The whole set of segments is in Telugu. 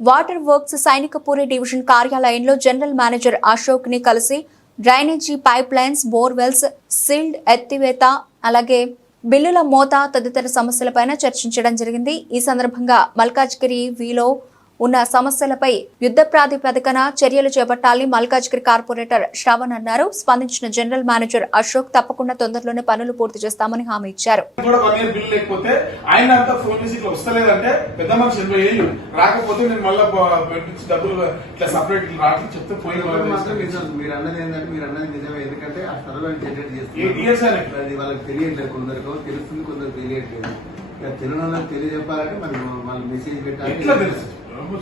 వాటర్ వర్క్స్ సైనికపూరి డివిజన్ కార్యాలయంలో జనరల్ మేనేజర్ అశోక్ని కలిసి drainage pipe lines borewells sealed ఎత్తివేత అలాగే బిల్లుల మోత తదితర సమస్యలపైన చర్చించడం జరిగింది. ఈ సందర్భంగా మల్కాజ్గిరి వీలో ఉన్న సమస్యలపై యుద్ధ ప్రాతిపదికన చర్యలు చేపట్టాలని మల్కాజ్గిరి కార్పొరేటర్ శ్రవణ్ అన్నారు. స్పందించిన జనరల్ మేనేజర్ అశోక్ తప్పకుండా తొందరలోనే పనులు పూర్తి చేస్తామని హామీ ఇచ్చారు. రాకపోతే నేను మళ్ళీ డబ్బులు ఇట్లా సపరేట్ రావట్లేదు చెప్తే. మీరు అన్నది ఏంటంటే మీరు అన్నది నిజమే. ఎందుకంటే ఆ సర్వే జనరేట్ ఎయిట్ ఇయర్స్ అది వాళ్ళకి తెలియట్లేదు. కొందరికి తెలుస్తుంది కొందరికి తెలియట్లేదు. ఇక తెలియని వాళ్ళకి తెలియజెప్పాలంటే మరి వాళ్ళు మెసేజ్ పెట్టాలి.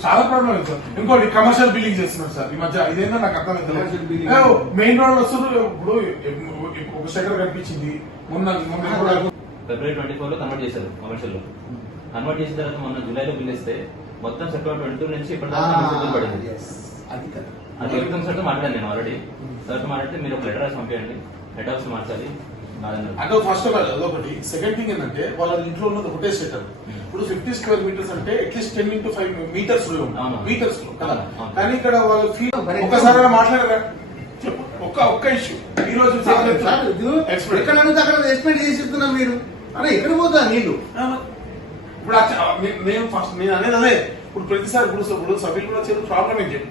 చాలా ప్రాబ్లం సార్ ఇంకోటి కమర్షియల్ బిల్డింగ్ చేస్తున్నారు సార్. ఈ మధ్య ఇదేందో నాకు billing. మెయిన్ రోడ్ వస్తున్నారు. ఇప్పుడు ఒక స్టెకర్ కనిపించింది. మొన్న మొన్న కూడా ఫిబ్రవరి ట్వంటీ ఫోర్లో కన్వర్ట్ చేశారు కమర్షియల్లో. కన్వర్ట్ చేసిన తర్వాత మొన్న జూలైలో బిల్ ఇస్తే మొత్తం సెప్టెంబర్ ట్వంటీ టూ నుంచి ఇప్పటి దాకా నాకు బిల్ పడింది. అది కదా. అది ఎలక్ట్రిక్ సార్తో మాట్లాడాను నేను ఆల్రెడీ సార్ మాట్లాడితే మీరు ఒక లెటర్ రాసి పంపించండి హెడ్ ఆఫీస్ మార్చాలి. అంటే ఫస్ట్ ఆఫ్ ఆల్ అదొకటి సెకండ్ థింగ్ ఏంటంటే వాళ్ళ ఇంట్లో ఉన్నది ఒకటే సెటర్ ఇప్పుడు ఫిఫ్టీ స్క్వేర్ మీటర్స్ అంటే at least ten into five metres అవును. మీటర్స్లో కదా. కానీ ఇక్కడ వాళ్ళు ఫీ మరి ఒక్కసారి మాట్లాడరా? చెప్పు. ఒక్క ఒక్క ఇష్యూ ఈ రోజు. ఎక్కడ అక్కడ ఎక్స్ప్లెయిన్ చేసి ఇస్తున్నారు మీరు. అరే ఎక్కడ పోతా నీళ్ళు? ఆ, ఇప్పుడు నేను ఫస్ట్ నేను అనేది అదే. ఇప్పుడు ప్రతిసారి ఇప్పుడు ఇప్పుడు సభ్యులు కూడా వచ్చారు ప్రాబ్లం ఏం చెప్పి